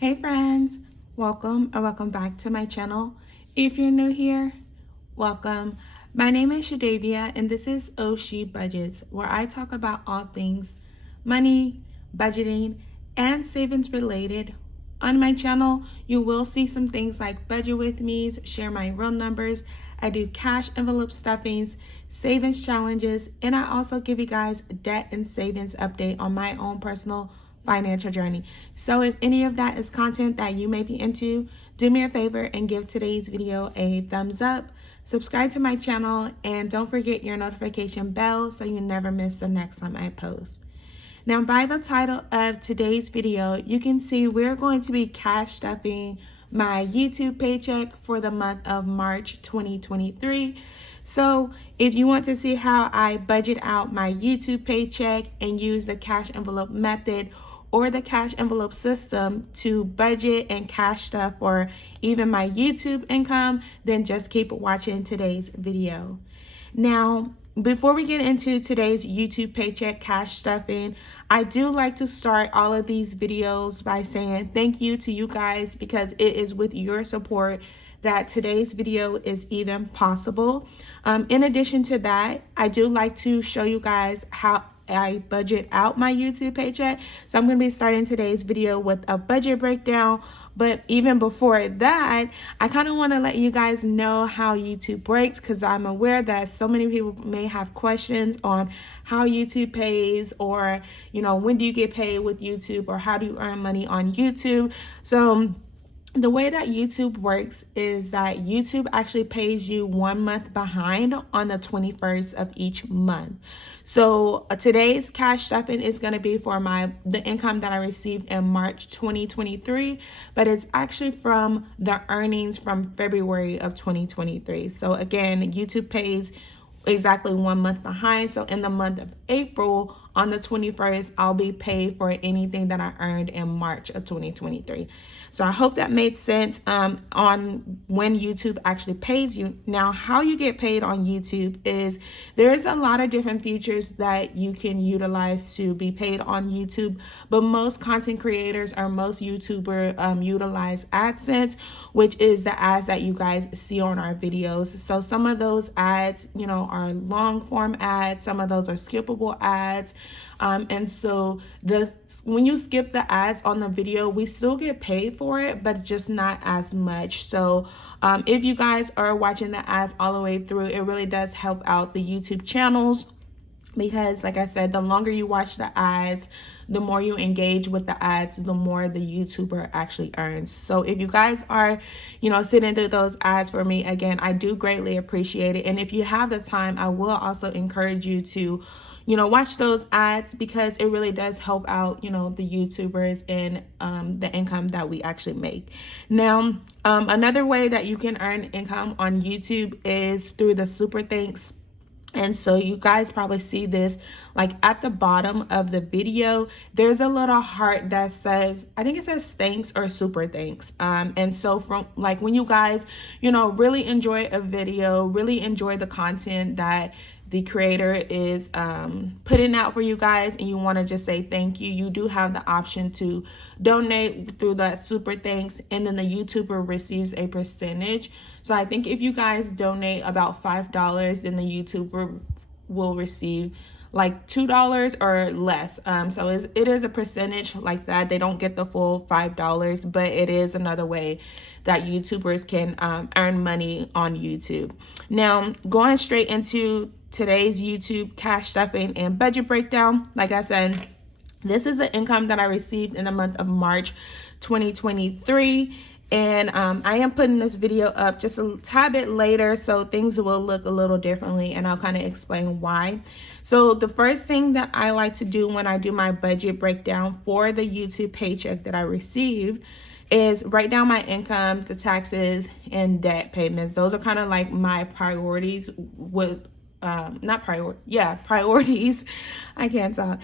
Hey friends, welcome or welcome back to my channel. If you're new here, welcome. My name is Shadavia and this is Oshi Budgets, where I talk about all things money, budgeting, and savings related. On my channel, you will see some things like budget with me's, share my real numbers. I do cash envelope stuffings, savings challenges, and I also give you guys debt and savings update on my own personal financial journey. So if any of that is content that you may be into, do me a favor and give today's video a thumbs up, subscribe to my channel, and don't forget your notification bell so you never miss the next time I post. Now, by the title of today's video, you can see we're going to be cash stuffing my YouTube paycheck for the month of March 2023. So if you want to see how I budget out my YouTube paycheck and use the cash envelope method or the cash envelope system to budget and cash stuff for even my YouTube income, then just keep watching today's video. Now, before we get into today's YouTube paycheck cash stuffing, I do like to start all of these videos by saying thank you to you guys, because it is with your support that today's video is even possible. In addition to that, I do like to show you guys how I budget out my YouTube paycheck. So I'm going to be starting today's video with a budget breakdown. But even before that, I kind of want to let you guys know how YouTube breaks, because I'm aware that so many people may have questions on how YouTube pays, or, you know, when do you get paid with YouTube, or how do you earn money on YouTube. So the way that YouTube works is that YouTube actually pays you 1 month behind on the 21st of each month. So today's cash stuffing is going to be for the income that I received in March 2023, but it's actually from the earnings from February of 2023. So again, YouTube pays exactly 1 month behind. So in the month of April, on the 21st, I'll be paid for anything that I earned in March of 2023. So I hope that made sense on when YouTube actually pays you. Now, how you get paid on YouTube is there's a lot of different features that you can utilize to be paid on YouTube, but most content creators or most YouTubers utilize AdSense, which is the ads that you guys see on our videos. So some of those ads, you know, are long form ads, some of those are skippable ads. And so when you skip the ads on the video, we still get paid for it, but just not as much. So if you guys are watching the ads all the way through, it really does help out the YouTube channels, because like I said, the longer you watch the ads, the more you engage with the ads, the more the YouTuber actually earns. So if you guys are, you know, sitting through those ads for me, again, I do greatly appreciate it. And if you have the time, I will also encourage you to, you know, watch those ads, because it really does help out, you know, the YouTubers and the income that we actually make. Now, another way that you can earn income on YouTube is through the super thanks. And so you guys probably see this like at the bottom of the video, there's a little heart that says, I think it says thanks or super thanks. And so from like when you guys, you know, really enjoy a video, really enjoy the content that the creator is putting out for you guys, and you want to just say thank you, you do have the option to donate through that super thanks, and then the YouTuber receives a percentage. So I think if you guys donate about $5, then the YouTuber will receive like $2 or less. So it is a percentage like that. They don't get the full $5, but it is another way that YouTubers can earn money on YouTube. Now, going straight into today's YouTube cash stuffing and budget breakdown, like I said, this is the income that I received in the month of March 2023. And I am putting this video up just a tad bit later, so things will look a little differently, and I'll kind of explain why. So the first thing that I like to do when I do my budget breakdown for the YouTube paycheck that I received is write down my income, the taxes, and debt payments. Those are kind of like my priorities with priorities. I can't talk.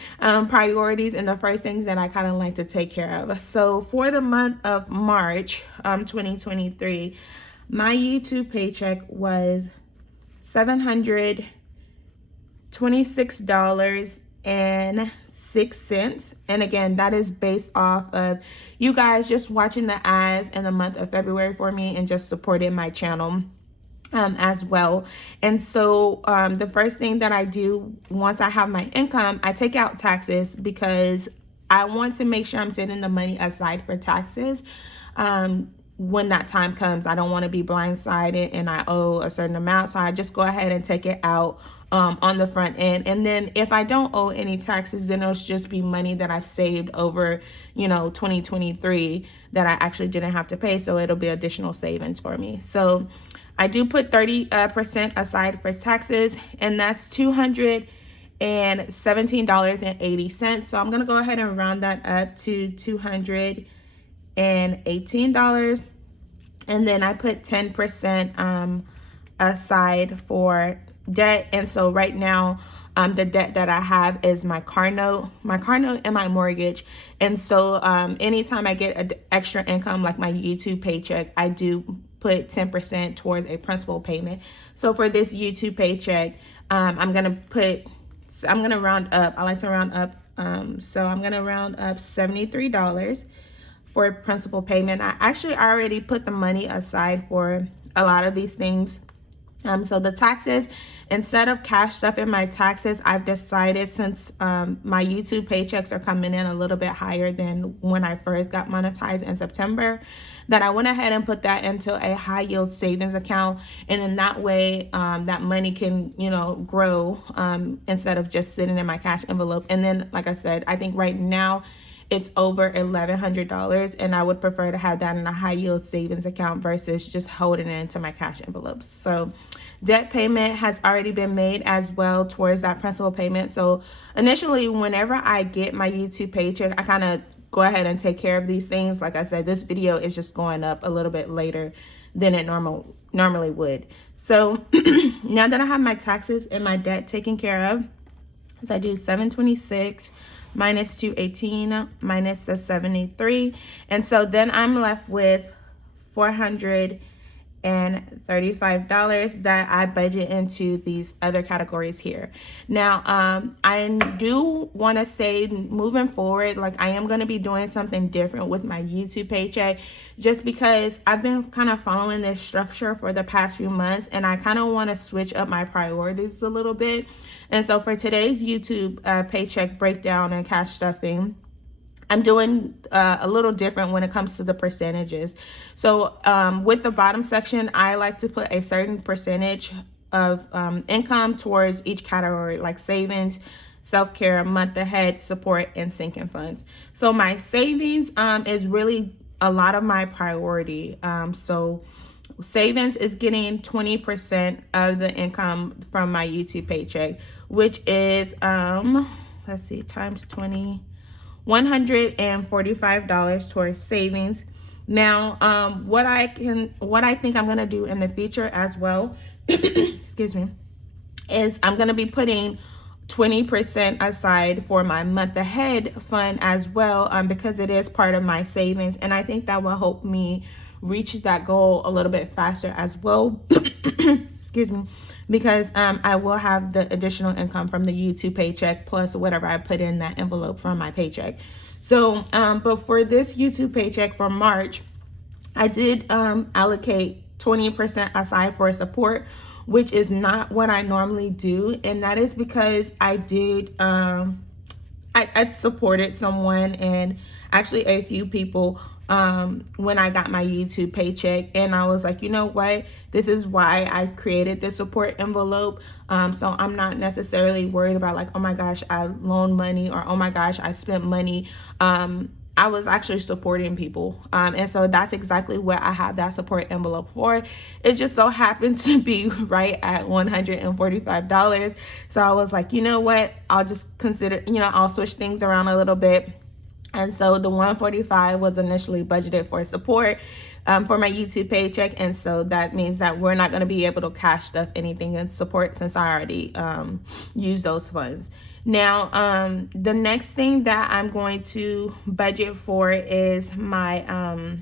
Priorities and the first things that I kind of like to take care of. So for the month of March 2023, my YouTube paycheck was $726 And again, that is based off of you guys just watching the ads in the month of February for me and just supporting my channel as well. And so the first thing that I do once I have my income, I take out taxes because I want to make sure I'm setting the money aside for taxes. When that time comes, I don't want to be blindsided and I owe a certain amount, so I just go ahead and take it out on the front end. And then if I don't owe any taxes, then it'll just be money that I've saved over 2023 that I actually didn't have to pay, so it'll be additional savings for me. So I do put 30% aside for taxes, and that's $217.80. So I'm gonna go ahead and round that up to $218. And then I put 10% aside for debt. And so right now, the debt that I have is my car note and my mortgage. And so anytime I get an extra income like my YouTube paycheck, I do put 10% towards a principal payment. So for this YouTube paycheck, I'm gonna round up. I like to round up. So I'm gonna round up $73 for principal payment. I actually already put the money aside for a lot of these things. So the taxes, instead of cash stuff in my taxes, I've decided, since my YouTube paychecks are coming in a little bit higher than when I first got monetized in September, that I went ahead and put that into a high yield savings account. And in that way, that money can, grow instead of just sitting in my cash envelope. And then, like I said, I think right now it's over $1,100, and I would prefer to have that in a high yield savings account versus just holding it into my cash envelopes. So debt payment has already been made as well towards that principal payment. So initially, whenever I get my YouTube paycheck, I kind of go ahead and take care of these things. Like I said, this video is just going up a little bit later than it normally would. So now that I have my taxes and my debt taken care of, so I do 726 minus 218 minus the 73, and so then I'm left with $435 that I budget into these other categories here. Now I do want to say, moving forward, like, I am going to be doing something different with my YouTube paycheck, just because I've been kind of following this structure for the past few months, and I kind of want to switch up my priorities a little bit. And so for today's YouTube paycheck breakdown and cash stuffing, I'm doing a little different when it comes to the percentages. So with the bottom section, I like to put a certain percentage of income towards each category, like savings, self-care, month ahead, support, and sinking funds. So my savings is really a lot of my priority. So savings is getting 20% of the income from my YouTube paycheck, which is let's see, times 20, $145 towards savings. Now what I think I'm gonna do in the future as well excuse me, is I'm gonna be putting 20% aside for my month ahead fund as well, because it is part of my savings, and I think that will help me reach that goal a little bit faster as well excuse me, because I will have the additional income from the YouTube paycheck plus whatever I put in that envelope from my paycheck. So but for this YouTube paycheck for March, I did allocate 20% aside for support, which is not what I normally do, and that is because I did I supported someone, and actually a few people, when I got my YouTube paycheck, and I was like, you know what, this is why I created this support envelope. So I'm not necessarily worried about, like, oh my gosh, I loaned money, or oh my gosh, I spent money. I was actually supporting people, and so that's exactly what I have that support envelope for. It just so happens to be right at $145. So I was like, you know what, I'll just consider, I'll switch things around a little bit. And so the $145 was initially budgeted for support for my YouTube paycheck, and so that means that we're not going to be able to cash stuff anything in support, since I already used those funds. Now the next thing that I'm going to budget for is my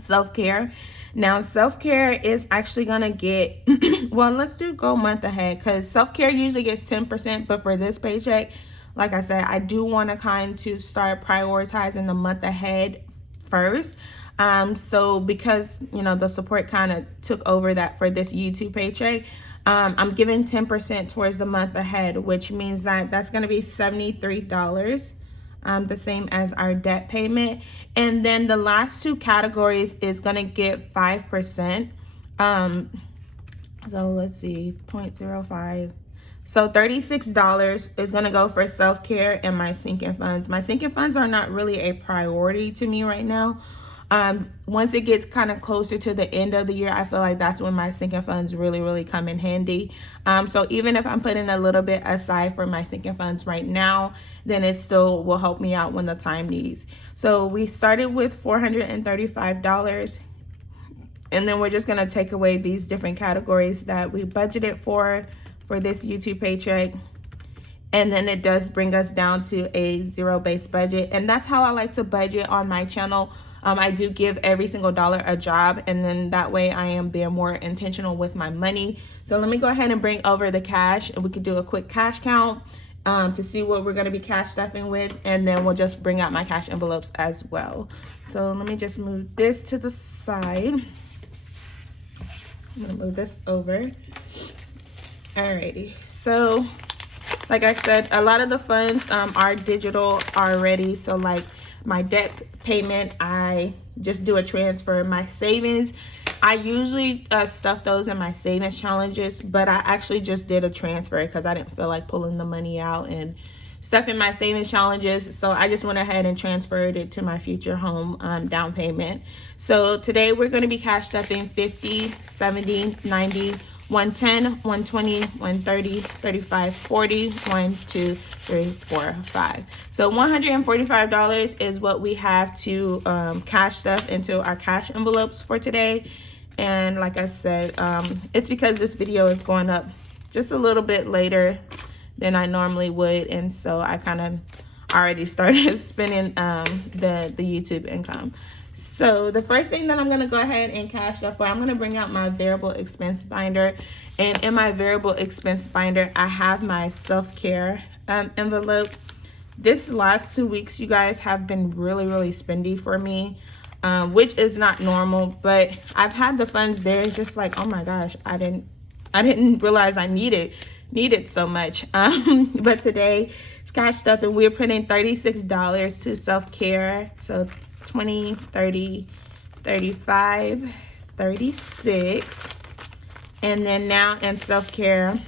self-care. Now self-care is actually gonna get well, let's go month ahead, because self-care usually gets 10%, but for this paycheck, like I said, I do want to kind to start prioritizing the month ahead first. So because, you know, the support kind of took over that for this YouTube paycheck, I'm giving 10% towards the month ahead, which means that that's going to be $73. The same as our debt payment. And then the last two categories is going to get 5%. So let's see, 0.05. So $36 is going to go for self-care and my sinking funds. My sinking funds are not really a priority to me right now. Once it gets kind of closer to the end of the year, I feel like that's when my sinking funds really come in handy. So even if I'm putting a little bit aside for my sinking funds right now, then it still will help me out when the time needs. So we started with $435, and then we're just going to take away these different categories that we budgeted for this YouTube paycheck. And then it does bring us down to a zero-based budget. And that's how I like to budget on my channel. I do give every single dollar a job, and then that way I am being more intentional with my money. So let me go ahead and bring over the cash, and we could do a quick cash count to see what we're going to be cash stuffing with, and then we'll just bring out my cash envelopes as well. So let me just move this to the side. I'm going to move this over. Alrighty, so like I said, a lot of the funds are digital already. So like my debt payment, I just do a transfer. My savings, I usually stuff those in my savings challenges, but I actually just did a transfer because I didn't feel like pulling the money out and stuff in my savings challenges. So I just went ahead and transferred it to my future home down payment. So today we're going to be cash stuffing 50, 70, 90, 110, 120, 130, 35, 40, 1, 2, 3, 4, 5. So $145 is what we have to cash stuff into our cash envelopes for today. And like I said, it's because this video is going up just a little bit later than I normally would, and so I kind of already started spending the YouTube income. So the first thing that I'm going to go ahead and cash up for, I'm going to bring out my variable expense binder. And in my variable expense binder, I have my self-care envelope. This last 2 weeks, you guys, have been really spendy for me, which is not normal, but I've had the funds there. It's just like, oh my gosh, I didn't realize I needed so much. But today it's cash stuff, and we're putting $36 to self-care. So 20, 30, 35, 36. And then now in self-care,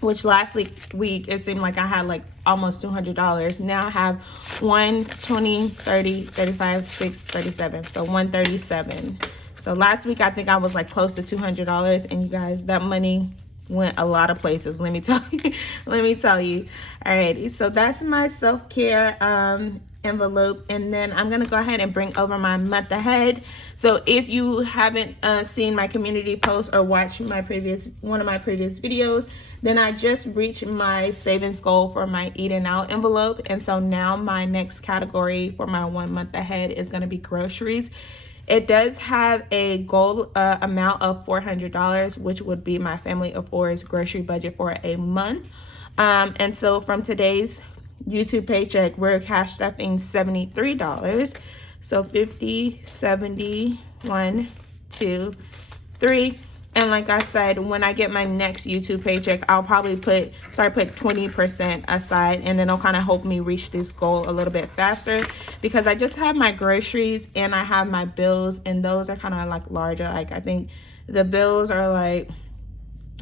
which last week it seemed like I had like almost $200. Now I have 1, 20, 30, 35, 6, 37. So 137. So last week I think I was like close to $200, and you guys, that money went a lot of places, let me tell you. Alrighty, so that's my self-care envelope, and then I'm gonna go ahead and bring over my month ahead. So if you haven't seen my community post or watched my one of my previous videos, then I just reached my savings goal for my eating out envelope, and so now my next category for my 1 month ahead is going to be groceries. It does have a goal amount of $400, which would be my family of four's grocery budget for a month. And so from today's YouTube paycheck, we're cash stuffing $73. So 50, 70, 1, 2, 3. And like I said, when I get my next YouTube paycheck, I'll probably put 20% aside, and then it'll kind of help me reach this goal a little bit faster, because I just have my groceries and I have my bills, and those are kind of like larger. Like I think the bills are like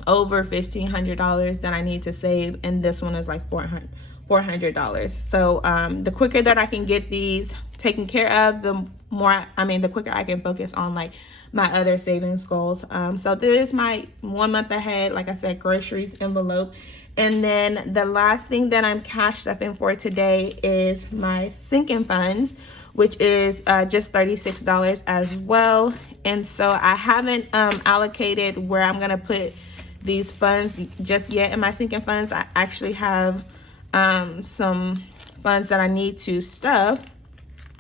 over $1,500 that I need to save, and this one is like $400. So the quicker that I can get these taken care of, the quicker I can focus on like my other savings goals. So this is my 1 month ahead, like I said, groceries envelope. And then the last thing that I'm cash stuffing for today is my sinking funds, which is just $36 as well. And so I haven't allocated where I'm gonna put these funds just yet in my sinking funds. I actually have some funds that I need to stuff.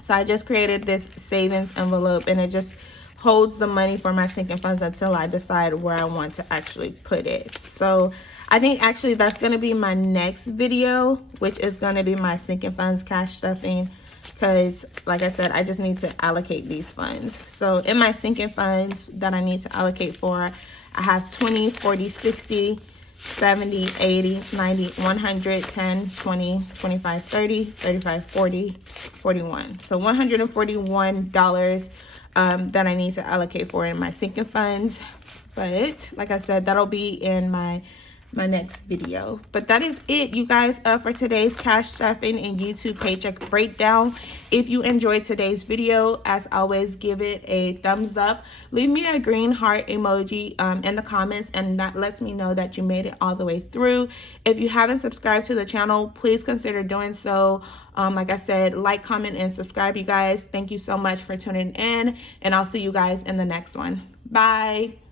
So I just created this savings envelope, and it just holds the money for my sinking funds until I decide where I want to actually put it. So I think actually that's going to be my next video, which is going to be my sinking funds cash stuffing, because like I said, I just need to allocate these funds. So in my sinking funds that I need to allocate for, I have 20, 40, 60, 70, 80, 90, 100, 10, 20, 25, 30, 35, 40, 41. So $141 that I need to allocate for in my sinking funds. But like I said, that'll be in my next video. But that is it, you guys, for today's cash stuffing and YouTube paycheck breakdown. If you enjoyed today's video, as always, give it a thumbs up. Leave me a green heart emoji in the comments, and that lets me know that you made it all the way through. If you haven't subscribed to the channel, please consider doing so. Like I said, like, comment, and subscribe, you guys. Thank you so much for tuning in, and I'll see you guys in the next one. Bye.